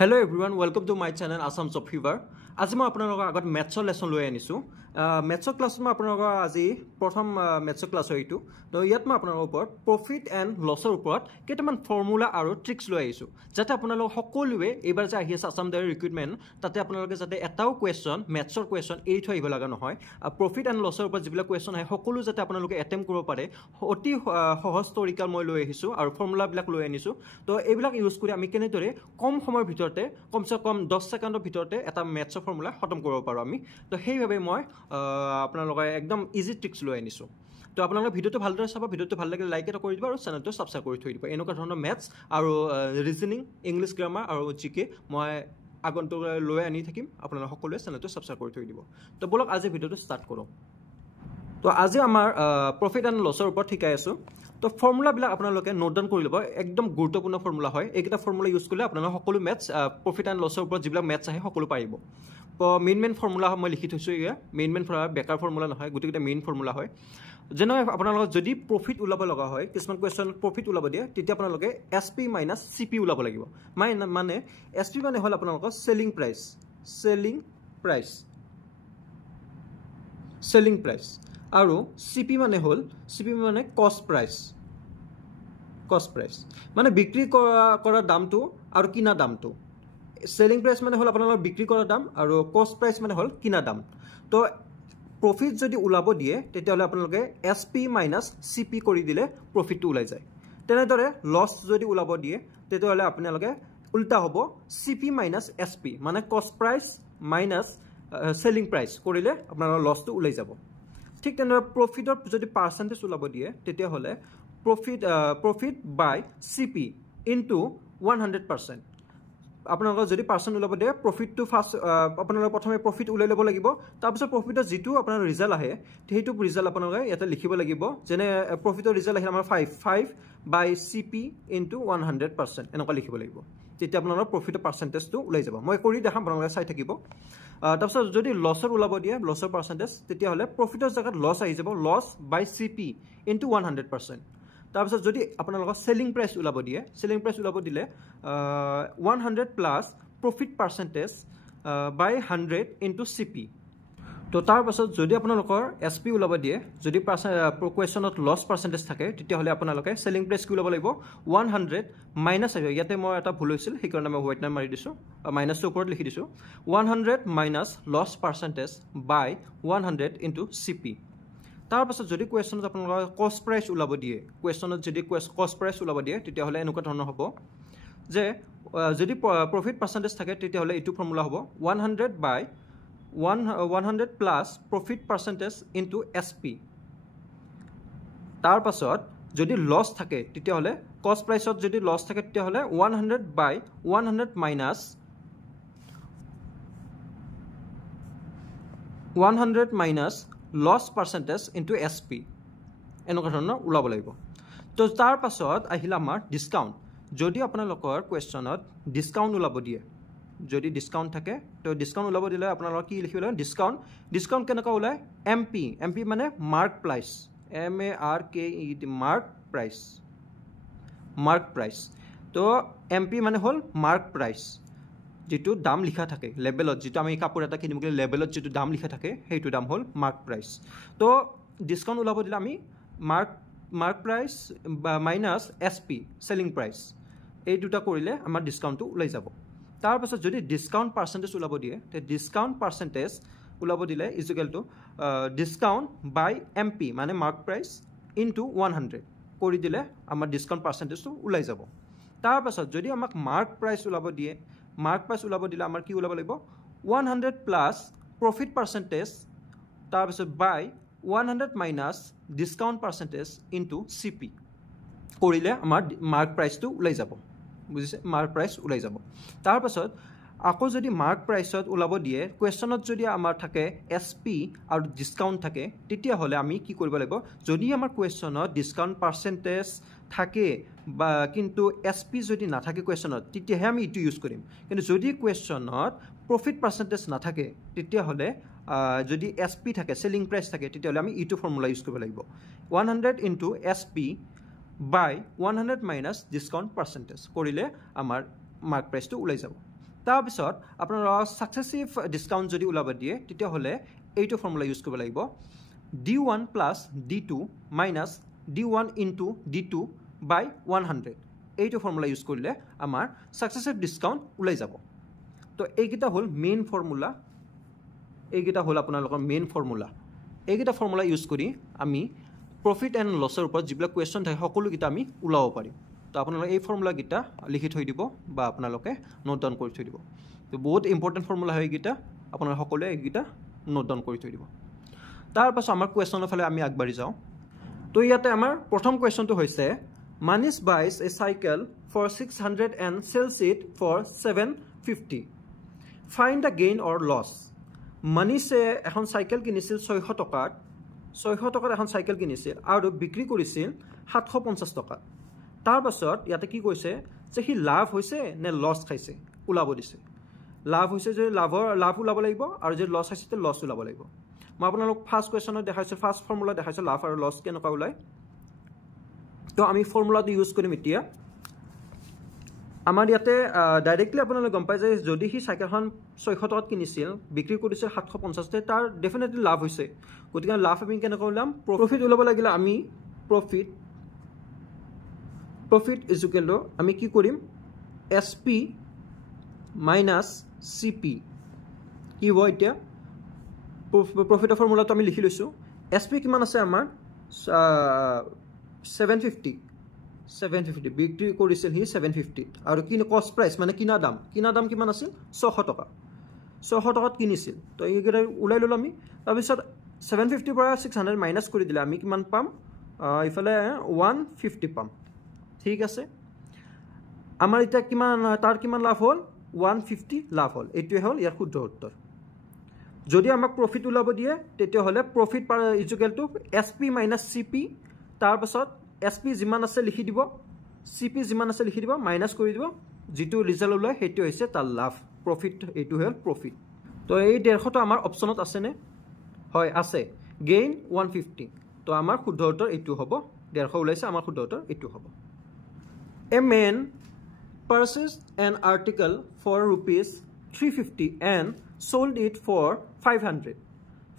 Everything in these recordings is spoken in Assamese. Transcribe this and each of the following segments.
Hello everyone, welcome to my channel Assam Job Fever. আজি মই আপোনালোকৰ আগত ম্যাথছৰ লেসন লৈ আনিছো ম্যাথছৰ ক্লাছ মই আপোনালোকৰ আজি প্ৰথম ম্যাথছৰ ক্লাছ হইটো তো ইয়াত মই আপোনালোকৰ ওপৰত প্ৰফিট এণ্ড লছৰ ওপৰত কেইটামান ফৰ্মুলা আৰু ট্ৰিক্স লৈ আহিছো যাতে আপোনালোক সকলোৱে এবাৰ যে আহি আছে আসাম ডাইৰ ৰিক্ৰুটমেন্ট তাতে আপোনালোকে যাতে এটাও কোৱেশ্চন ম্যাথছৰ কোৱেশ্চন এৰি থৈ আহিব লগা নহয় প্ৰফিট এণ্ড লছৰ ওপৰত যিবিলাক কোৱেশ্চন আহে সকলো যাতে আপোনালোকে এটেম্প কৰিব পাৰে অতি সহজ তৰিকা মই লৈ আহিছো আৰু ফৰ্মুলা বিলাক লৈ আনিছো তো এইবিলাক ইউজ কৰি আমি কেনেদৰে কম সময়ৰ ভিতৰতে কমসে কম 10 সেকেন্ডৰ ভিতৰতে এটা ম্যাথছৰ ফৰ্মুলা খতম কৰিব পাৰো আমি তো সেইভাবে মই আপোনালোকে একদম ইজি ট্ৰিক্স লৈ আনিছো তো আপোনালোকে ভিডিওটো ভালদৰে চাবা ভিডিওটো ভাল লাগিলে লাইক এটা কৰি দিবা আৰু চেনেলটো সাবস্ক্ৰাইব কৰি থৈ দিবা এনেকুৱা ধৰণৰ ম্যাথছ আৰু ৰিজনিং ইংলিশ গ্ৰামাৰ আৰু জিকে মই আগন্তুক লৈ আনি থাকিম আপোনালোকে সকলোৱে চেনেলটো সাবস্ক্ৰাইব কৰি থৈ দিব তো বলক আজি ভিডিওটো ষ্টাৰ্ট কৰো তো আজি আমাৰ প্ৰফিট এণ্ড লছৰ ওপৰত শিকাই আছো তো ফৰ্মুলা বিলাক আপোনালোকে নোট ডাউন কৰি লব একদম গুৰুত্বপূৰ্ণ ফৰ্মুলা হয় এইকেইটা ফৰ্মুলা ইউজ কৰিলে আপোনালোকে সকলো ম্যাথছ প্ৰফিট এণ্ড লছৰ ওপৰত যিবিলাক ম্যাথছ আহে সকলো পাৰিব তো মেইন ফৰ্মুলা মই লিখি থৈছো ইয়া মেইন ফৰ্মুলা বেকাৰ ফৰ্মুলা নহয় গুটিকেইটা মেইন ফৰ্মুলা হয় যেনে আপোনালোকে যদি প্ৰফিট উলাব লগা হয় কিছুমান কোৱেশ্চন প্ৰফিট উলাব দিয়ে তেতিয়া আপোনালোকে এসপি মাইনাস সিপি উলাব লাগিব মানে এসপি মানে হল আপোনালোকৰ সেলিং প্ৰাইস আৰু সিপি মানে হল কস্ট প্ৰাইস মানে বিক্ৰী কৰা দামটো আৰু কিনা দামটো সেলিং প্ৰাইস মানে হল আপোনালোকৰ বিক্ৰী কৰা দাম আৰু কস্ট প্ৰাইস মানে হল কিনা দাম তো প্ৰফিট যদি উলাব দিয়ে তেতিয়া হলে আপোনালোকে এসপি মাইনাস সিপি কৰি দিলে প্ৰফিটটো উলাই যায় তেনেদৰে লছ যদি উলাব দিয়ে তেতিয়া হলে আপোনালোকে উল্টা হ'ব সিপি মাইনাস এসপি মানে কস্ট প্রাইস মাইনাস সেলিং প্রাইস কৰিলে আপোনালোকৰ লছটো উলাই যাব ঠিক তেনেদৰে প্ৰফিটৰ যদি পাৰ্সেন্টেজ উলাব দিয়ে তেতিয়া হলে প্ৰফিট বাই সিপি ইনটু 100% আপোনালোকৰ যদি পাৰ্সেন্ট উলাব দিয়ে প্ৰফিটটো ফাৰ্স্ট আপোনালোকে প্ৰথমে প্ৰফিট উলাই ল'ব লাগিব তাৰ পিছত প্ৰফিটৰ যেটো আপোনাৰ ৰিজাল্ট আহে সেইটো ৰিজাল্ট আপোনালোকে ইয়াতে লিখিব লাগিব যেনে প্ৰফিটৰ ৰিজাল্ট আহিল আমাৰ 5 বাই সিপি ইনটু 100% এনেকুৱা লিখিব লাগিব তেতিয়া আপোনালোকৰ প্ৰফিটৰ পাৰ্সেন্টেজটো উলাই যাব মই কৰি দেখাম আপোনালোকে চাই থাকিব তাৰপিছত যদি লছৰ উলাব দিয়ে লছৰ পাৰ্সেন্টেজ তেতিয়া হলে প্ৰফিটৰ জাগাত লছ আহি যাব লছ বাই সিপি ইনটু 100% তাৰপিছত যদি আপোনালোকৰ সেলিং প্ৰাইস উলাব দিলে 100 প্লাস প্ৰফিট পাৰ্সেন্টেজ বাই 100 ইনটু সিপি তো তাৰ পাছত যদি আপোনালোকৰ এসপি উলাব দিয়ে যদি কোৱেশ্চনত লছ পাৰ্সেন্টেজ থাকে তেতিয়া হলে আপোনালোকে সেলিং প্রাইস কি উলাব লাগিব 100 মাইনাস আহিব ইয়াতে মই এটা ভুল হৈছিল সেই কাৰণে মই হোৱাইট নাম মাৰি দিছো মাইনাসৰ ওপৰত লিখি দিছো 100 মাইনাস লছ পাৰ্সেন্টেজ বাই 100 ইনটু সিপি তাৰ পাছত যদি কোৱেশ্চনত আপোনালোকৰ কস্ট প্ৰাইস উলাব দিয়ে কোৱেশ্চনত যদি কস্ট প্ৰাইস উলাব দিয়ে তেতিয়া হলে এনেকুৱা ধৰণৰ হ'ব যে যদি প্ৰফিট পাৰ্সেন্টেজ থাকে তেতিয়া হলে এটো ফৰ্মুলা হ'ব 100 by 100 plus profit percentage into SP তার পাছত যদি লস থাকে তেতিয়া হলে কস্ট প্রাইসত যদি লস থাকে তেতিয়া হলে 100 by 100 minus 100 minus loss percentage into SP এনেকুৱা ধৰণৰ উলাব লাগিব তো তাৰ পাছত আহিলা আমাৰ ডিসকাউন্ট যদি আপোনালোকৰ কোৱেশ্চনত ডিসকাউন্ট উলাব দিয়ে যদি ডিসকাউন্ট থাকে তো ডিসকাউন্ট উলাব দিলে আপোনালোক কি লিখিব লাগিব ডিসকাউন্ট কেনেকা উলাই এমপি মানে mark price MARKE mark price তো এমপি মানে হল মার্ক প্রাইস যেটো দাম লিখা থাকে লেবেলত যেটো আমি কাপোৰ এটা কিনিম গলে লেবেলত যেটো দাম লিখা থাকে সেইটো দাম হল মার্ক প্রাইস তো ডিসকাউন্ট উলাব দিলে আমি mark price minus SP selling price এই দুটা কৰিলে আমাৰ ডিসকাউন্টটো উলাই যাব তাৰ পাছত যদি ডিসকাউন্ট পার্সেন্টেজ উলাব দিয়ে তে ডিসকাউন্ট পার্সেন্টেজ উলাব দিলে is equal to discount by MP মানে মার্ক প্রাইস ইনটু 100 কৰি দিলে আমাৰ ডিসকাউন্ট পাৰ্সেন্টেজটো উলাই যাব তাৰ পাছত যদি আমাক মাৰ্ক প্ৰাইস উলাব দিলে আমাৰ কি উলাব লাগিব 100 প্লাস প্ৰফিট পাৰ্সেন্টেজ তাৰ পাছত বাই 100 মাইনাস ডিসকাউন্ট পাৰ্সেন্টেজ ইনটু সিপি কৰিলে আমাৰ মাৰ্ক প্ৰাইসটো উলাই যাব বুজিছে মাৰ্ক প্ৰাইস উলাই যাব তাৰ পাছত আকৌ যদি মাৰ্ক প্ৰাইসত উলাব দিয়ে কোৱেশ্চনত যদি আমাৰ থাকে এসপি আৰু ডিসকাউন্ট থাকে তেতিয়া হলে আমি কি কৰিব লাগিব যদি আমাৰ কোৱেশ্চনত ডিসকাউন্ট পাৰ্সেন্টেজ থাকে বা কিন্তু এসপি যদি না থাকে কোৱেশ্চনত তেতিয়াহে আমি ইটো ইউজ কৰিম কিন্তু যদি কোৱেশ্চনত প্ৰফিট পাৰ্সেন্টেজ না থাকে তেতিয়া হলে যদি এসপি থাকে সেলিং প্ৰাইস থাকে তেতিয়া হলে আমি ইটো ফৰ্মুলা ইউজ কৰিব লাগিব 100 ইনটু এসপি বাই 100 মাইনাস ডিসকাউন্ট পাৰ্সেন্টেজ কৰিলে আমাৰ মাৰ্ক প্ৰাইসটো উলাই যাব তাৰপিছত আপোনালোকৰ সাকসেসিভ ডিসকাউন্ট যদি ওলাব দিয়ে তেতিয়া হলে এইটো ফৰ্মুলা ইউজ কৰিব লাগিব d1 plus d2 minus d1 into d2 by 100 এইটো ফৰ্মুলা ইউজ কৰিলে আমাৰ সাকসেসিভ ডিসকাউন্ট ওলাই যাব তো এইকিটা হল মেইন ফৰ্মুলা এইকিটা হল আপোনালোকৰ মেইন ফৰ্মুলা এইকিটা ফৰ্মুলা ইউজ কৰি আমি প্ৰফিট এণ্ড লছৰ ওপৰত যিবিলাক কোৱেশ্চন থাকে সকলোকিটা আমি ওলাব পাৰিম তো আপোনালোকে এই ফৰ্মুলা কিটা লিখি থৈ দিব বা আপোনালোকে নোট ডাউন কৰি থৈ দিব তো বহুত ইম্পৰ্টেন্ট ফৰ্মুলা হয় এইকিটা আপোনালোকে সকলোৱে এইকিটা নোট ডাউন কৰি থৈ দিব তাৰ পাছত আমাৰ কোৱেশ্চনৰ ফালে আমি আগবাঢ়ি যাওঁ তো ইয়াতে আমাৰ প্ৰথম কোৱেশ্চনটো হৈছে Manish buys a cycle for 600 and sells it for 750 find the gain or loss Manish এখন সাইকেল কিনিছিল 600 টকাত এখন সাইকেল কিনিছিল আৰু বিক্ৰী কৰিছিল 750 টকাত তাৰ পাছত ইয়াতে কি কৈছে যে হি লাভ হৈছে নে লছ খাইছে ওলাব দিছে লাভ হৈছে যে লাভ ওলাব লাগিব আৰু যে লছ হৈছে তে লছ ওলাব লাগিব মই আপোনালোক ফাৰ্স্ট কোৱেশ্চনত দেখাইছো ফাৰ্স্ট ফৰ্মুলা দেখাইছো লাভ আৰু লছ কেনেকুৱা ওলাই তো আমি ফৰ্মুলাটো ইউজ কৰিম এতিয়া আমাৰ ইয়াতে ডাইৰেক্টলি আপোনালোকে গম পাই যে যদি হি সাইকেলখন 600 টকাত কিনিছিল বিক্ৰী কৰিছিল 750 তে তাৰ ডেফিনেটলি লাভ হৈছে গতিকে লাভ আমি কেনেকৈ ওলাম প্ৰফিট ওলাব লাগিলে আমি প্ৰফিট ইজ ইকুৱেল টু আমি কি কৰিম SP minus CP কি হ'ব এতিয়া প্ৰফিটৰ ফৰ্মুলাটো আমি লিখি লৈছো SP কিমান আছে আমাৰ 750 বিক্ৰী কৰিছিল হি 750 আৰু কি কষ্ট প্ৰাইস মানে কিনা দাম কিমান আছিল 600 টকা 600 টকাত কিনিছিল তো এইগিটা উলাই ললো আমি তাৰ পিছত 750 পৰা 600 মাইনাস কৰি দিলে আমি কিমান পাম ইফালে 150 পাম ঠিক আছে আমাৰ এটা কিমান তাৰ কিমান লাভ হল 150 লাভ হল এইটোৱে হল ইয়াৰ শুদ্ধ উত্তৰ যদি আমাক প্ৰফিট ওলাব দিয়ে তেতিয়া হলে profit is equal to SP minus CP তাৰ পাছত SP যিমান আছে লিখি দিব CP যিমান আছে লিখি দিব মাইনাস কৰি দিব যেটো ৰিজাল্ট ওলাই হেতু হৈছে তাৰ লাভ প্ৰফিট এটো হল প্ৰফিট তো এই 150 টো আমাৰ অপচনত আছে নে হয় আছে গেইন 150 তো আমাৰ শুদ্ধ উত্তৰ এটো হ'ব 150 ওলাইছে আমাৰ শুদ্ধ উত্তৰ এটো হ'ব A man purchased an article for rupees 350 and sold it for 500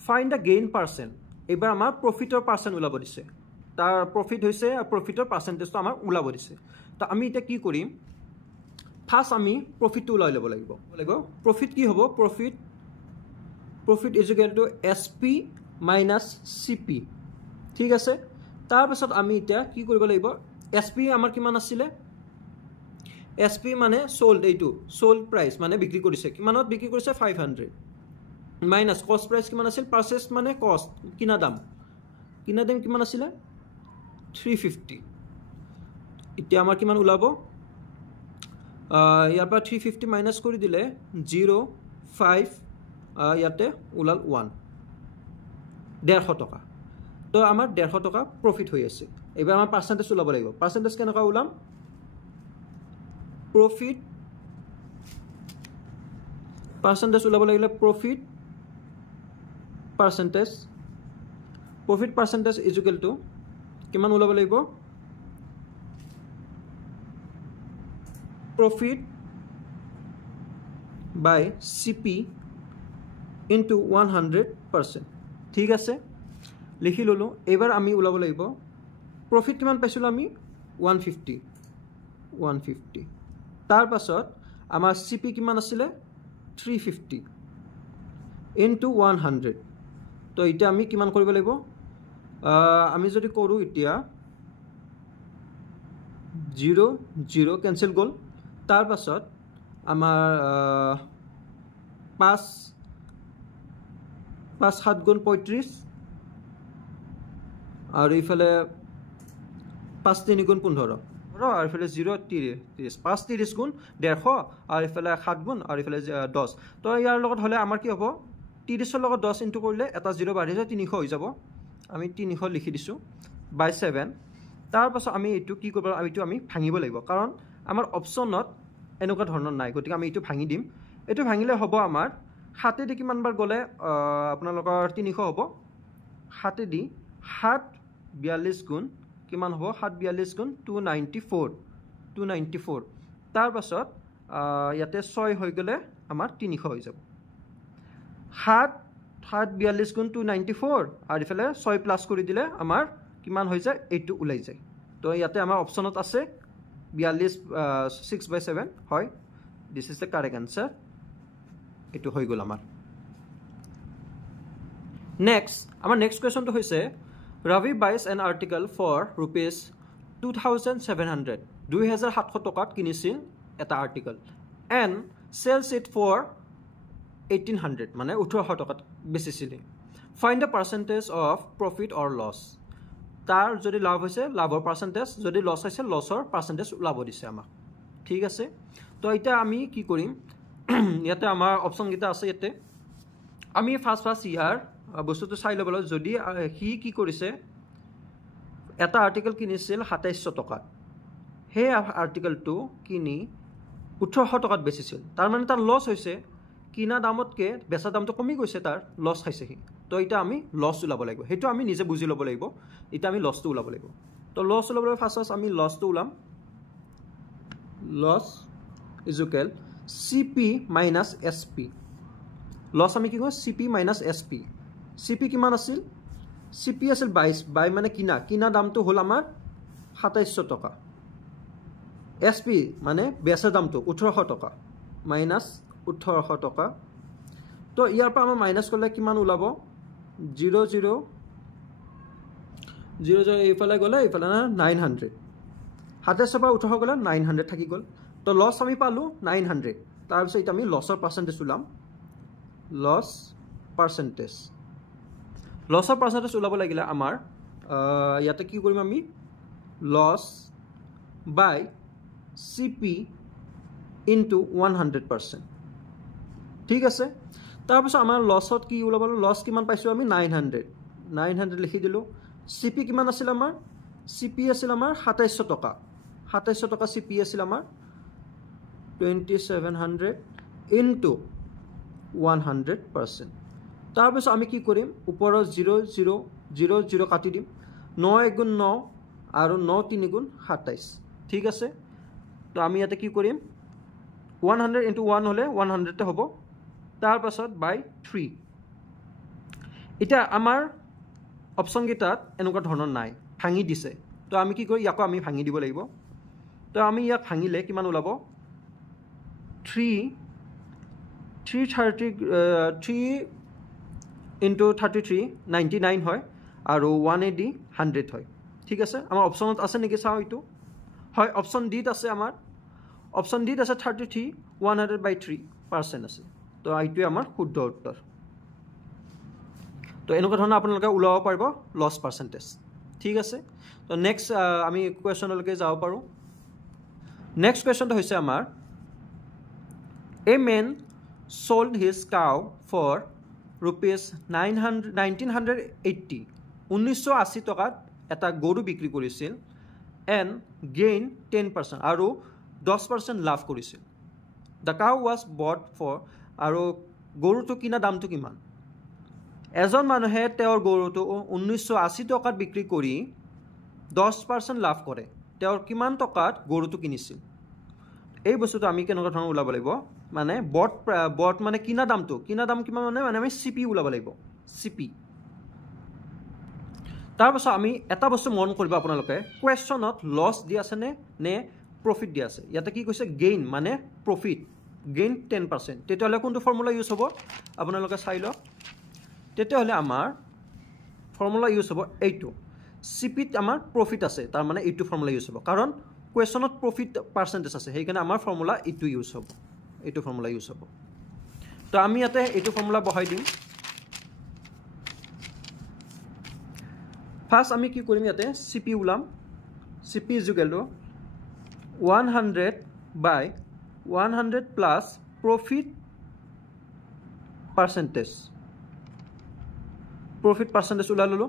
find the gain percent এবাৰ আমাৰ প্ৰফিটৰ পাৰ্সেন্ট ওলাব দিছে তাৰ প্ৰফিট হৈছে প্ৰফিটৰ পাৰ্সেন্টেজটো আমাৰ ওলাব দিছে তো আমি এটা কি কৰিম ফাৰ্স্ট আমি প্ৰফিটটো ওলাই ল'ব লাগিব প্ৰফিট কি হ'ব profit is equal to SP minus CP ঠিক আছে তাৰ পাছত আমি এটা কি কৰিব লাগিব SP আমাৰ কিমান আছিল SP মানে sold এইটো sold price মানে বিক্ৰী কৰিছে কিমানত বিক্ৰী কৰিছে 500 মাইনাস কষ্ট প্ৰাইস কিমান আছিল পাৰচেজ মানে কষ্ট কিনা দাম কিমান আছিল 350 এতিয়া আমাৰ কিমান ওলাব ইয়াৰ পৰা 350 মাইনাস কৰি দিলে 05 ইয়াতে ওলাল 1 150 টকা তো আমাৰ 150 টকা প্ৰফিট হৈ আছে এবাৰ আমাৰ পাৰ্সেন্টেজ ওলাব লাগিব পাৰ্সেন্টেজ কেনেকা ওলাম প্ৰফিট পাৰ্সেন্টেজ ওলাব লাগিলে profit percentage is equal to কিমান ওলাব লাগিব প্ৰফিট বাই CP into 100% ঠিক আছে লিখি ললো এবাৰ আমি ওলাব লাগিব প্ৰফিট কিমান পাইছিল আমি 150 তাৰ পাছত আমাৰ CP কিমান আছিল 350 into 100 তো এটা আমি কিমান কৰিব লাগিব আমি যদি কৰো এতিয়া 0 ক্যান্সেল গল তাৰ পাছত আমাৰ 5 7 গুণ 35 আৰু ইফালে 5 3 গুণ 15 আৰু ইফালে 0 30 5 30 গুণ 150 আৰু ইফালে 7 গুণ আৰু ইফালে 10 তো ইয়াৰ লগত হলে আমাৰ কি হ'ব 30 ৰ লগত 10 ইনটু কৰিলে এটা 0 বাঢ়ি যায় 300 হৈ যাব আমি 300 লিখি দিছো বাই 7 তাৰ পাছত আমি এটো কি কৰিব আমি ভাঙিব লাগিব কাৰণ আমাৰ অপচনত এনেকুৱা ধৰণৰ নাই গতিকে আমি এটো ভাঙি দিম এটো ভাঙিলে হ'ব আমাৰ 7 দি কিমান বাৰ গলে আপোনালোকৰ 300 হ'ব 7 দি 7 42 গুণ কিমান হ'ব 7 42 গুণ 294 তাৰ পাছত ইয়াতে 6 হৈ গ'লে আমাৰ 300 হৈ যাব 7 42 গুণ 294 আৰু ইফালে 6 প্লাছ কৰি দিলে আমাৰ কিমান হৈ যায় এইটো ওলাই যায় তো ইয়াতে আমাৰ অপচনত আছে 42 6/7 হয় this is the correct answer এটো হৈ গ'ল আমাৰ নেক্সট কোৱেশ্যনটো হৈছে Ravi buys an article for rupees 2700 2700 টকাত কিনিছিল এটা article and sells it for 1800 মানে 1800 টকাত বেচিছিল find the percentage of profit or loss তাৰ যদি লাভ হৈছে লাভৰ পাৰ্সেন্টেজ যদি লছ হৈছে লছৰ পাৰ্সেন্টেজ লাভ দিছে আমাক ঠিক আছে তো এটা আমি কি কৰিম ইয়াতে আমাৰ অপচন গিটা আছে ইয়াতে আমি ফাৰ্স্ট ইয়াৰ বস্তুটো চাই ল'ব লাগিব যদি হি কি কৰিছে এটা আৰ্টিকেল কিনিছিল 2700 টকাত হে আৰ্টিকেলটো কিনি 1800 টকাত বেচিছিল তাৰ মানে তাৰ লছ হৈছে কিনা দামতকে বেচা দামটো কমি গৈছে তাৰ লছ খাইছে হি তো এটা আমি লছ উলাব লাগিব হেতু আমি নিজে বুজি ল'ব লাগিব এটা আমি লছটো উলাব লাগিব তো লছ উলাবলৈ ফাৰ্স্ট আমি লছটো উলাম লছ ইজ ইকুৱেল সিপি মাইনাস এসপি লছ আমি কি কওঁ সিপি মাইনাস এসপি সিপি কিমান আছিল সিপি আছিল 22 বাই মানে কিনা দামটো হল আমাৰ 2700 টকা এসপি মানে বেচা দামটো 1800 টকা মাইনাস 1800 টকা তো ইয়াৰ পৰা আমাৰ মাইনাস কৰিলে কিমান উলাব 00 এইফালে গ'লে এইফালে 900 2700 পৰা 1800 গ'লে 900 থাকি গ'ল তো লছ আমি পালো 900 তাৰ পিছত আমি লছৰ পাৰ্সেন্টেজ উলাম লছ পাৰ্সেন্টেজ উলাব লাগিলে আমাৰ ইয়াতে কি কৰিম আমি লছ বাই সিপি ইনটু 100% ঠিক আছে তাৰ পিছত আমাৰ লছত কি উলাব লছ কিমান পাইছো আমি 900 লিখি দিলো সিপি কিমান আছিল আমাৰ সিপি আছিল আমাৰ 2700 টকা 2700 টকা সিপি আছিল আমাৰ 2700 ইনটু 100% তাৰ পিছত আমি কি কৰিম ওপৰৰ 00 কাটি দিম 9 গুণ 9 আৰু 9 3 গুণ 27 ঠিক আছে তো আমি ইয়াতে কি কৰিম 100 into 1 হলে 100 তে হ'ব তাৰ পাছত বাই 3 এটা আমাৰ অপচন গিটাত এনেকুৱা ধৰণৰ নাই ভাঙি দিছে তো আমি কি কৰি ইয়াকো আমি ভাঙি দিব লাগিব তো আমি ইয়াক ভাঙিলে কিমান ওলাব 3 into 33 99 হয় আৰু 180 100 হয় ঠিক আছে আমাৰ অপচনত আছে নেকি চাও ইটো হয় অপচন ডিত আছে আমাৰ অপচন ডিত আছে 33 100/3% আছে তো আইটো আমাৰ শুদ্ধ উত্তৰ তো এনেকুৱা ধৰণৰ আপোনালোকে উলাব পাৰিব লছ পাৰ্সেন্টেজ ঠিক আছে তো নেক্সট আমি কোৱেশ্যনলৈকে যাব পাৰো নেক্সট কোৱেশ্যনটো হৈছে আমাৰ a man sold his cow for rupees 1980 1980 টকাত এটা গৰু বিক্ৰী কৰিছিল and gain 10% আৰু 10% লাভ কৰিছিল the cow was bought for আৰু গৰুটো কিনা দামটো কিমান এজন মানুহে তেওঁৰ গৰুটো 1980 টকাত বিক্ৰী কৰি 10% লাভ কৰে তেওঁৰ কিমান টকাত গৰুটো কিনিছিল এই বস্তুটো আমি কেনেকুৱা ধৰণৰ উলাব লাগিব মানে বট মানে কিনা দাম কিমান মানে আমি সিপি উলাব লাগিব সিপি তাৰ পাছত আমি এটা বস্তু মন কৰিব আপোনালোকে কোৱেশ্যনত লছ দি আছে নে প্ৰফিট দি আছে ইয়াতে কি কৈছে গেইন মানে প্ৰফিট গেইন 10% তেতিয়াহলে কোনটো ফৰ্মুলা ইউজ হ'ব আপোনালোকে চাই লওক তেতিয়াহলে আমাৰ ফৰ্মুলা ইউজ হ'ব এইটো সিপিত আমাৰ প্ৰফিট আছে তাৰ মানে এইটো ফৰ্মুলা ইউজ হ'ব কাৰণ কোৱেশ্যনত প্ৰফিট পাৰ্সেন্টেজ আছে সেইকাৰণে আমাৰ ফৰ্মুলা এইটো ইউজ হ'ব এইটো ফৰ্মুলা ইউজ হ'ব তো আমি ইয়াতে এইটো ফৰ্মুলা বহাই দিম ফাৰ্স্ট আমি কি কৰিম ইয়াতে সিপি উলাম সিপি is equal to 100/100 plus profit percentage উলাই ললো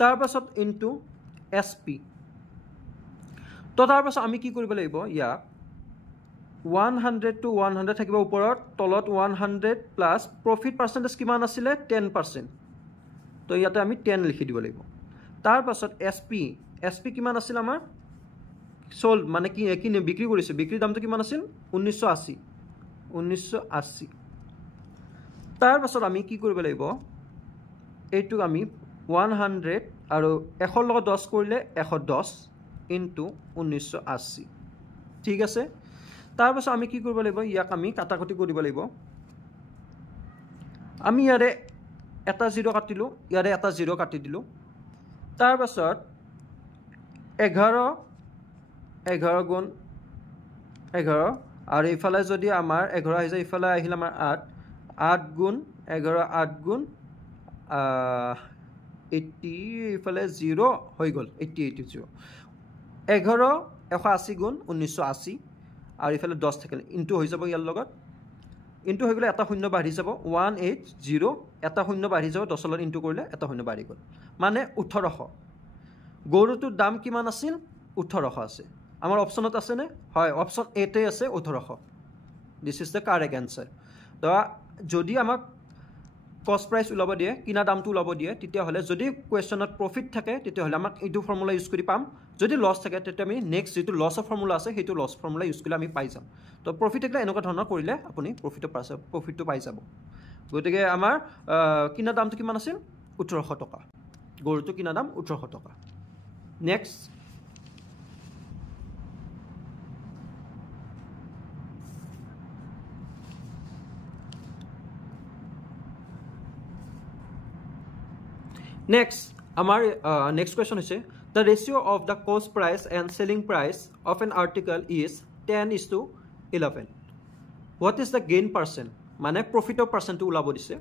তাৰ পাছত ইনটু এসপি তো তাৰ পাছত আমি কি কৰিব লাগিব ইয়াক 100 to 100 থাকিব ওপৰত তলত 100 প্লাস প্রফিট পার্সেন্টেজ কিমান আছিল 10% তো ইয়াতে আমি 10 লিখি দিব লাগিব তাৰ পাছত এসপি কিমান আছিল আমাৰ সোল্ড মানে কি বিক্ৰী কৰিছোঁ বিক্ৰীৰ দামটো কিমান আছিল 1980 তাৰ পাছত আমি কি কৰিব লাগিব এইটোক আমি 100 আৰু 100 লগত 10 কৰিলে 110 ইনটু 1980 ঠিক আছে তাৰ পাছত আমি কি কৰিব লাগিব ইয়াক আমি কাটাকটি কৰিব লাগিব আমি ইয়াৰে এটা 0 কাটিলো ইয়াৰে এটা 0 কাটি দিলো তাৰ পাছত 11 গুণ 11 আৰু ইফালে যদি আমাৰ 11 আহি যায় ইফালে আহিল আমাৰ 8 গুণ 11 8 গুণ 80 ইফালে 0 হৈ গ'ল 80 11 180 গুণ 1980 আৰু ইফালে 10 থাকিল ইনটু হৈ যাব ইয়াৰ লগত ইনটু হৈ গ'লে এটা শূন্য বাঢ়ি যাব 180 এটা শূন্য বাঢ়ি যাব 10 লগত ইনটু কৰিলে এটা শূন্য বাঢ়ি গ'ল মানে 1800 গৰুটোৰ দাম কিমান আছিল 1800 আছে আমাৰ অপচনত আছে নে হয় অপচন এ তে আছে 1800 this is the correct answer তো যদি আমাক কস্ট প্রাইস উলাব দিয়ে কিনা দামটো উলাব দিয়ে তেতিয়া হলে যদি কোয়েশ্চনত প্রফিট থাকে তেতিয়া হলে আমাক এইটো ফর্মুলা ইউজ কৰি পাম যদি লস থাকে তেতিয়া আমি নেক্সট যেটো লস অফ ফর্মুলা আছে সেইটো লস ফর্মুলা ইউজ কৰিলে আমি পাই যাম তো প্ৰফিট একলা এনেকুৱা ধৰণৰ কৰিলে আপুনি প্ৰফিটটো পাই যাব গতিকে আমাৰ কিনা দামটো কিমান আছিল 1800 টকা গৰুটো কিনা দাম 1800 টকা next Next, our next question is the ratio of the cost price and selling price of an article is 10:11. What is the gain percent? Mane profit of percent to ulabo dise.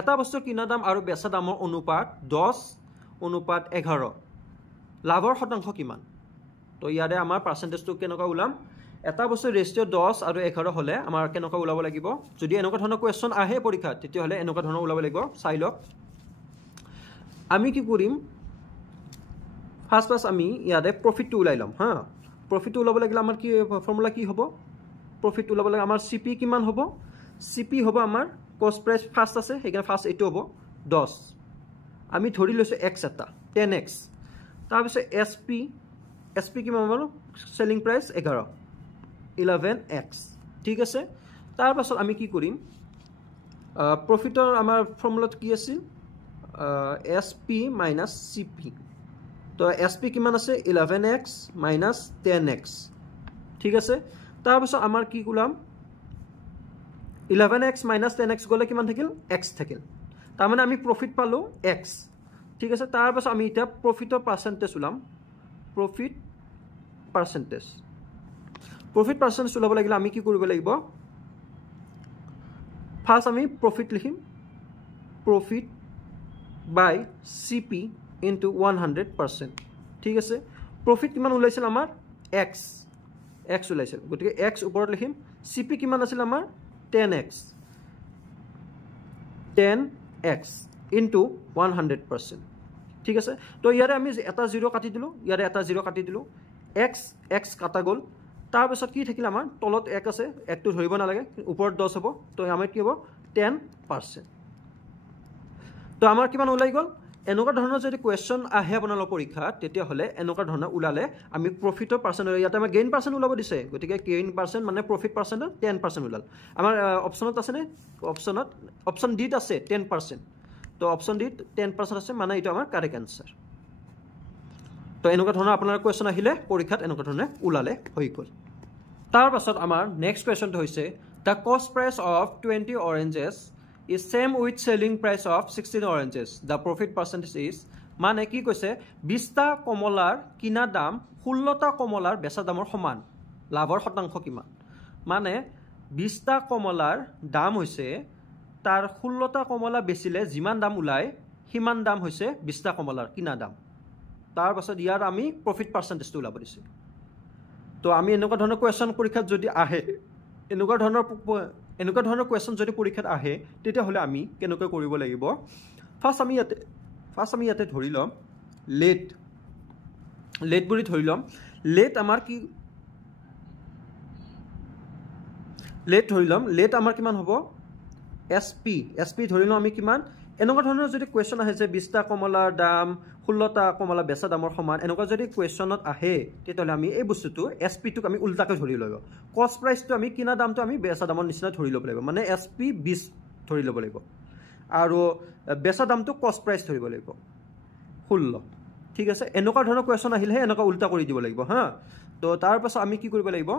Eta bostur kina dam aru becha damor onupat 10 onupat 11. Labor শতাংশ কিমান? তো ইয়াৰে আমাৰ পাৰ্সেন্টেজ টো কেনকা উলাম? এটা বস্তু ৰেশিও 10 আৰু 11 হলে আমাৰ কেনকা উলাব লাগিব? যদি এনেকা ধৰণৰ কোৱেশ্চন আহে পৰীক্ষাত তেতিয়া হলে এনেকা ধৰণৰ উলাব লাগিব চাই লওক আমি কি কৰিম ফাৰ্স্ট আমি ইয়াতে প্ৰফিট টু উলাই লম হা প্ৰফিট টু উলাব লাগিলে আমাৰ কি ফৰ্মুলা কি হ'ব প্ৰফিট টু উলাব লাগে আমাৰ সিপি কিমান হ'ব সিপি হ'ব আমাৰ কস্ট প্ৰাইস ফাৰ্স্ট আছে হেকাৰণে ফাৰ্স্ট এটো হ'ব 10 আমি ধৰি লৈছো x এটা 10x তাৰ পিছত sp কিমান হ'ব সেলিং প্ৰাইস 11x ঠিক আছে তাৰ পাছত আমি কি কৰিম প্ৰফিটৰ আমাৰ ফর্মুলাটো কি আছিল SP minus CP তো SP কিমান আছে 11x minus 10x ঠিক আছে তাৰ পিছত আমাৰ কি গুলাম 11x minus 10x গলে কিমান থাকিল x থাকিল তাৰ মানে আমি প্ৰফিট পালো x ঠিক আছে তাৰ পিছত আমি এটা প্ৰফিটৰ পাৰ্সেন্টেজ উলাম প্ৰফিট পাৰ্সেন্টেজ উলাব লাগিলে আমি কি কৰিব লাগিব ফাৰ্স্ট আমি প্ৰফিট লিখিম প্ৰফিট by CP into 100% ঠিক আছে প্ৰফিট কিমান উলাইছিল আমাৰ x উলাইছিল গতিকে x ওপৰত লিখিম CP কিমান আছিল আমাৰ 10x into 100% ঠিক আছে তো ইয়াৰে আমি এটা 0 কাটি দিলো ইয়াৰে এটা 0 কাটি দিলো x কাটা গল তাৰ পিছত কি থাকিল আমাৰ তলত 1 আছে 1 টো ধৰিব না লাগে ওপৰত 10 হ'ব তো আমাৰ কি হ'ব 10% তো আমাৰ কিমান উলাই গল এনেকা ধৰণৰ যদি কোৱেশ্চন আহে আপোনালোকৰ পৰীক্ষা তেতিয়া হলে এনেকা ধৰণৰ উলালে আমি প্ৰফিটৰ পাৰ্সেন্ট ইয়াতে আমাৰ গেইন পাৰ্সেন্ট উলাব দিছে গতিকে গেইন পাৰ্সেন্ট মানে প্ৰফিট পাৰ্সেন্ট 10% উলাল আমাৰ অপচনত আছে নে অপচন ডি আছে 10% তো অপচন ডি 10% আছে মানে এটা আমাৰ কাৰেক্ট আনসাৰ তো এনেকা ধৰণৰ আপোনাৰ কোৱেশ্চন আহিলে পৰীক্ষাত এনেকা ধৰণে উলালে হৈ গল তাৰ পাছত আমাৰ নেক্সট কোৱেশ্চনটো হৈছে the cost price of 20 oranges is same with selling price of 16 oranges the profit percentage is মানে কি কৈছে 20টা কমলাৰ কিনা দাম 16টা কমলাৰ বেচা দামৰ সমান লাভৰ শতাংশ কিমান মানে 20টা কমলাৰ দাম হৈছে তাৰ 16টা কমলা বেচিলে যিমান দাম উলাই হিমান দাম হৈছে 20টা কমলাৰ কিনা দাম তাৰ পাছত ইয়াৰ আমি প্ৰফিট পাৰ্সেন্টেজটো উলাব দিছে তো আমি এনেকুৱা ধৰণৰ কোৱেশ্চন পৰীক্ষাত যদি আহে এনেকুৱা ধৰণৰ কোৱেশ্চন যদি পৰীক্ষাত আহে তেতিয়া হলে আমি কেনেকৈ কৰিব লাগিব ফাৰ্স্ট আমি ইয়াতে ধৰি লম লেট বুলি ধৰি লম লেট আমাৰ কি লেট ধৰি লম লেট আমাৰ কিমান হ'ব SP ধৰি লম আমি কিমান এনেকুৱা ধৰণৰ যদি কুৱেশ্যন আহে যে 20টা কমলাৰ দাম 16টা কমলা বেচা দামৰ সমান এনেকুৱা যদি কুৱেশ্যনত আহে তেতিয়াহ'লে আমি এই বস্তুটো SP-টোক আমি উল্টাকৈ ধৰি ল'ব কষ্ট প্ৰাইচটো আমি কিনা দামটো আমি বেচা দামৰ নিচিনা ধৰি ল'ব লাগিব মানে SP 20 ধৰি ল'ব লাগিব আৰু বেচা দামটো কষ্ট প্ৰাইচ ধৰিব লাগিব 16 ঠিক আছে এনেকুৱা ধৰণৰ কুৱেশ্যন আহিলেহে এনেকুৱা উল্টা কৰি দিব লাগিব হা তো তাৰ পাছত আমি কি কৰিব লাগিব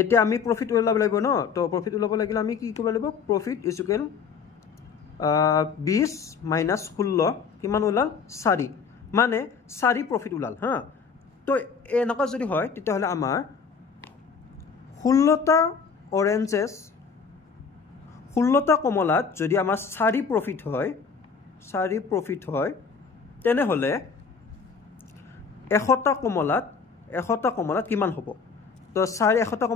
এতিয়া আমি প্ৰফিট ওলাব লাগিব ন তো প্ৰফিট ওলাব লাগিলে আমি কি কৰিব লাগিব প্ৰফিট ইকুৱেল 20 মাইনাছ 16 কিমান ওলাল 4 মানে 4 প্ৰফিট ওলাল হা তো এনেকুৱা যদি হয় তেতিয়াহ'লে আমাৰ 16টা অৰেঞ্জেছ 16টা কমলাত যদি আমাৰ 4 প্ৰফিট হয় তেনেহ'লে 100টা কমলাত কিমান হ'ব তো 100টা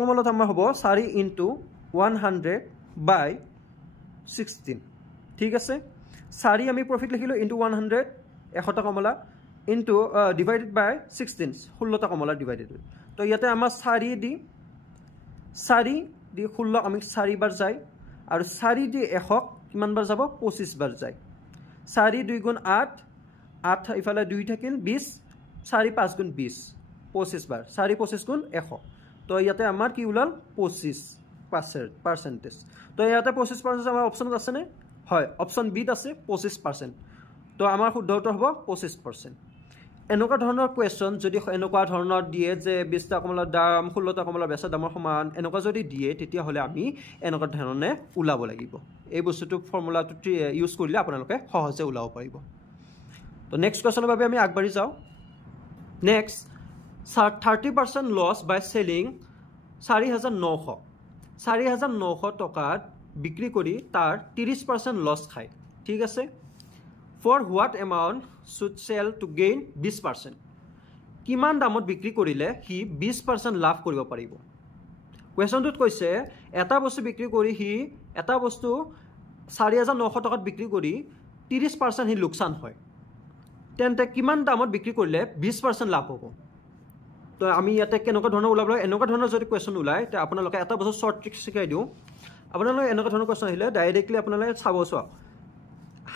কমলাত আমাৰ হ'ব 4 ইনটু 100/16 ঠিক আছে 4 আমি প্ৰফিট লিখিলোঁ ইনটু 100 100টা কমলা ইনটু ডিভাইডেড বাই 16 16টা কমলা ডিভাইডেড তো ইয়াতে আমাৰ 4 দি 16 আমি 4 বাৰ যায় আৰু 4 দি 100 কিমান বাৰ যাব 25 বাৰ যায় 4 2 গুণ 8 8 ইফালে 2 থাকিল 20 4 5 গুণ 20 25 বাৰ 4 25 গুণ 100 তো ইয়াতে আমাৰ কি ওলাল 25% তো ইয়াতে 25% আমাৰ অপশ্যনত আছেনে হয় অপশ্যন বিত আছে 25% তো আমাৰ শুদ্ধ উত্তৰ হ'ব 25% এনেকুৱা ধৰণৰ কুৱেশ্যন যদি এনেকুৱা ধৰণৰ দিয়ে যে 20টা কমলাৰ দাম 16টা কমলাৰ বেচা দামৰ সমান এনেকুৱা যদি দিয়ে তেতিয়াহ'লে আমি এনেকুৱা ধৰণে ওলাব লাগিব এই বস্তুটো ফৰ্মুলাটো ইউজ কৰিলে আপোনালোকে সহজে ওলাব পাৰিব তো নেক্সট কুৱেশ্যনৰ বাবে আমি আগবাঢ়ি যাওঁ নেক্সট 30% লছ বাই চেলিং 4,900 টকাত বিক্ৰী কৰি তাৰ 30% লছ খায় ঠিক আছে for what amount should sell to gain 20% কিমান দামত বিক্ৰী কৰিলে সি 20% লাভ কৰিব পাৰিব কুৱেশ্যনটোত কৈছে এটা বস্তু বিক্ৰী কৰি সি এটা বস্তু 4,900 টকাত বিক্ৰী কৰি 30% সি লোকচান হয় তেন্তে কিমান দামত বিক্ৰী কৰিলে 20% লাভ হ'ব তো আমি ইয়াতে কেনেকুৱা ধৰণৰ ওলাব এনেকুৱা ধৰণৰ যদি কুৱেশ্যন ওলায় তে আপোনালোকে এটা বস্তু শ্বৰ্ট ট্ৰিক শিকাই দিওঁ আপোনালোকে এনেকুৱা ধৰণৰ কুৱেশ্যন আহিলে ডাইৰেক্টলি আপোনালোকে চাব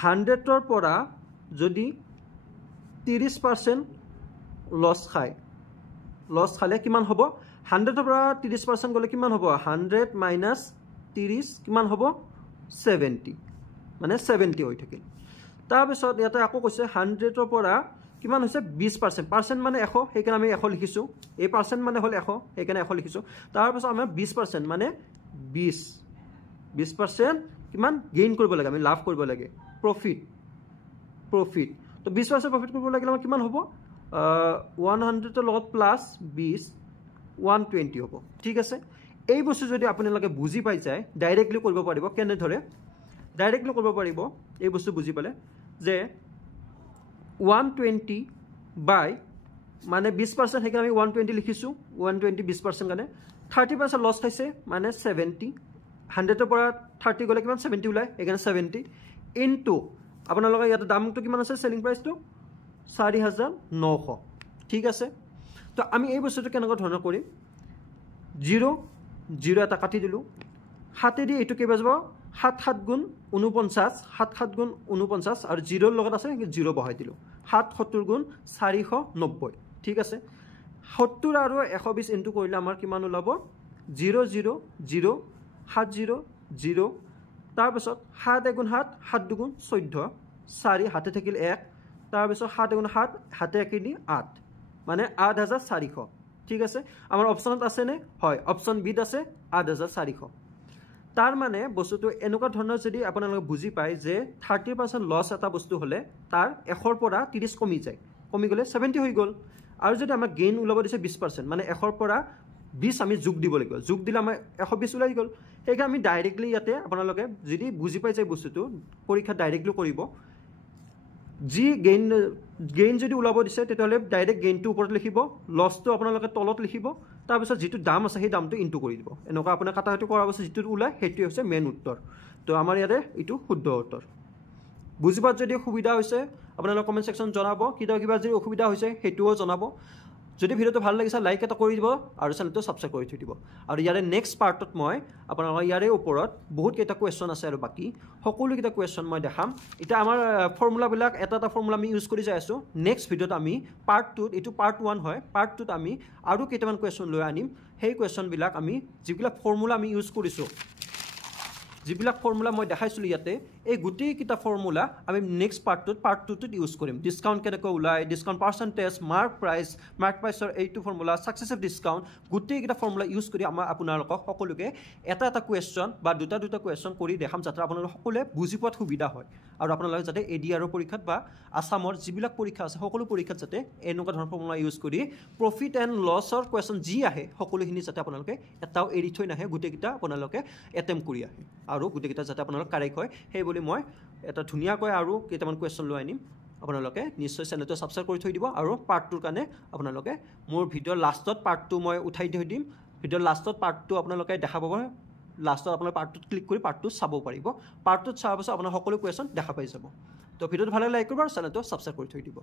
100ৰ পৰা যদি 30% লছ খালে কিমান হ'ব 100ৰ পৰা 30% গ'লে কিমান হ'ব 100 মাইনাছ 30 কিমান হ'ব 70 মানে 70 হৈ থাকিল তাৰপিছত ইয়াতে আকৌ কৈছে 100ৰ পৰা কিমান হৈছে 20% মানে 100 সেইকাৰণে আমি 100 লিখিছোঁ এই পাৰ্চেণ্ট মানে হ'ল 100 সেইকাৰণে 100 লিখিছোঁ তাৰপিছত আমাৰ 20% মানে 20% কিমান গেইন কৰিব লাগে আমি লাভ কৰিব লাগে প্ৰফিট তো 20% প্ৰফিট কৰিব লাগিলে আমাৰ কিমান হ'ব 100ৰ লগত প্লাছ 20 120 হ'ব ঠিক আছে এই বস্তু যদি আপোনালোকে বুজি পাই যায় ডাইৰেক্টলি কৰিব পাৰিব কেনেদৰে ডাইৰেক্টলি কৰিব পাৰিব এই বস্তু বুজি পালে যে 120 বাই মানে 20% সেইকাৰণে আমি 120 লিখিছোঁ 120 20% কাৰণে 30% লছ খাইছে মানে 70 100ৰ পৰা 30 গ'লে কিমান 70 ওলায় সেইকাৰণে 70 ইনটু আপোনালোকৰ ইয়াতে দামটো কিমান আছে চেলিং প্ৰাইচটো 4,900 ঠিক আছে তো আমি এই বস্তুটো কেনেকুৱা ধৰণৰ কৰিম 0 এটা কাটি দিলোঁ 7 দি এইটো কেইবা যাব 7 গুণ 49 7 গুণ 49 আৰু 0ৰ লগত আছে 0 বহাই দিলোঁ 70 গুণ 490 ঠিক আছে 70 আৰু 120 ইনটু কৰিলে আমাৰ কিমান ওলাব 0 0 0 7 0 0 তাৰপিছত 7 গুণ 7 7 দুগুণ 14 4 হাতে থাকিল 1 তাৰপিছত 7 গুণ 7 হাতে একিনি 8 মানে 8,400 ঠিক আছে আমাৰ অপশ্যনত আছেনে হয় অপশ্যন বিত আছে 8,400 তাৰ মানে বস্তুটো এনেকুৱা ধৰণৰ যদি আপোনালোকে বুজি পায় যে 30% লছ এটা বস্তু হ'লে তাৰ 100ৰ পৰা 30 কমি যায় কমি গ'লে 70 হৈ গ'ল আৰু যদি আমাৰ গেইন ওলাব দিছে 20% মানে 100ৰ পৰা 20 আমি যোগ দিব লাগিব যোগ দিলে আমাৰ 120 ওলাই গ'ল সেইকাৰণে আমি ডাইৰেক্টলি ইয়াতে আপোনালোকে যদি বুজি পাই যায় বস্তুটো পৰীক্ষা ডাইৰেক্টলি কৰিব যি গেইন যদি ওলাব দিছে তেতিয়াহ'লে ডাইৰেক্ট গেইনটো ওপৰত লিখিব লছটো আপোনালোকে তলত লিখিব তাৰপিছত যিটো দাম আছে সেই দামটো ইনটু কৰি দিব এনেকুৱা আপোনাৰ কাটাকাটি কৰাৰ পাছত যিটো ওলায় সেইটোৱে হৈছে মেইন উত্তৰ তো আমাৰ ইয়াতে এইটো শুদ্ধ উত্তৰ বুজি পোৱাত যদি সুবিধা হৈছে আপোনালোকে কমেণ্ট ছেকশ্যন জনাব কিবা যদি অসুবিধা হৈছে সেইটোও জনাব যদি ভিডিঅ'টো ভাল লাগিছে লাইক এটা কৰি দিব আৰু চেনেলটো ছাবস্ক্ৰাইব কৰি থৈ দিব আৰু ইয়াৰে নেক্সট পাৰ্টত মই আপোনালোকৰ ইয়াৰে ওপৰত বহুতকেইটা কুৱেশ্যন আছে আৰু বাকী সকলোকেইটা কুৱেশ্যন মই দেখাম এতিয়া আমাৰ ফৰ্মুলাবিলাক এটা ফৰ্মুলা আমি ইউজ কৰি যাই আছোঁ নেক্সট ভিডিঅ'ত আমি পাৰ্ট 2 এইটো পাৰ্ট 1 হয় পাৰ্ট 2ত আমি আৰু কেইটামান কুৱেশ্যন লৈ আনিম সেই কুৱেশ্যনবিলাক আমি যিবিলাক ফৰ্মুলা আমি ইউজ কৰিছোঁ যিবিলাক ফৰ্মুলা মই দেখাইছিলোঁ ইয়াতে এই গোটেইকেইটা ফৰ্মুলা আমি নেক্সট পাৰ্ট 2টোত ইউজ কৰিম ডিছকাউণ্ট কেনেকৈ ওলায় ডিছকাউণ্ট পাৰ্চেণ্টেজ মাৰ্ক প্ৰাইচৰ এইটো ফৰ্মুলা ছাকচেছিভ ডিছকাউণ্ট গোটেইকেইটা ফৰ্মুলা ইউজ কৰি আমাৰ আপোনালোকক সকলোকে এটা কুৱেশ্যন বা দুটা কুৱেশ্যন কৰি দেখাম যাতে আপোনালোকে সকলোৱে বুজি পোৱাত সুবিধা হয় আৰু আপোনালোকে যাতে ADR পৰীক্ষাত বা আছামৰ যিবিলাক পৰীক্ষা আছে সকলো পৰীক্ষাত যাতে এনেকুৱা ধৰণৰ ফৰ্মুলা ইউজ কৰি প্ৰফিট এণ্ড লছৰ কুৱেশ্যন যি আহে সকলোখিনি যাতে আপোনালোকে এটাও এৰি থৈ নাহে গোটেইকেইটা আপোনালোকে এটেম্প কৰি আহে আৰু গোটেইকেইটা যাতে আপোনালোক কাৰেক্ট হয় সেই বুলি মই এটা ধুনীয়াকৈ আৰু কেইটামান কুৱেশ্যন লৈ আনিম আপোনালোকে নিশ্চয় চেনেলটো ছাবস্ক্ৰাইব কৰি থৈ দিব আৰু পাৰ্ট 2ৰ কাৰণে আপোনালোকে মোৰ ভিডিঅ'ৰ লাষ্টত পাৰ্ট 2 মই উঠাই থৈ দিম ভিডিঅ'ৰ লাষ্টত পাৰ্ট 2 আপোনালোকে দেখা পাব লাষ্টত আপোনালোকে পাৰ্ট 2ত ক্লিক কৰি পাৰ্ট 2 চাব পাৰিব পাৰ্ট 2ত চোৱাৰ পাছত আপোনাৰ সকলো কুৱেশ্যন দেখা পাই যাব তো ভিডিঅ'টো ভালে লাইক কৰিব আৰু চেনেলটো ছাবস্ক্ৰাইব কৰি থৈ দিব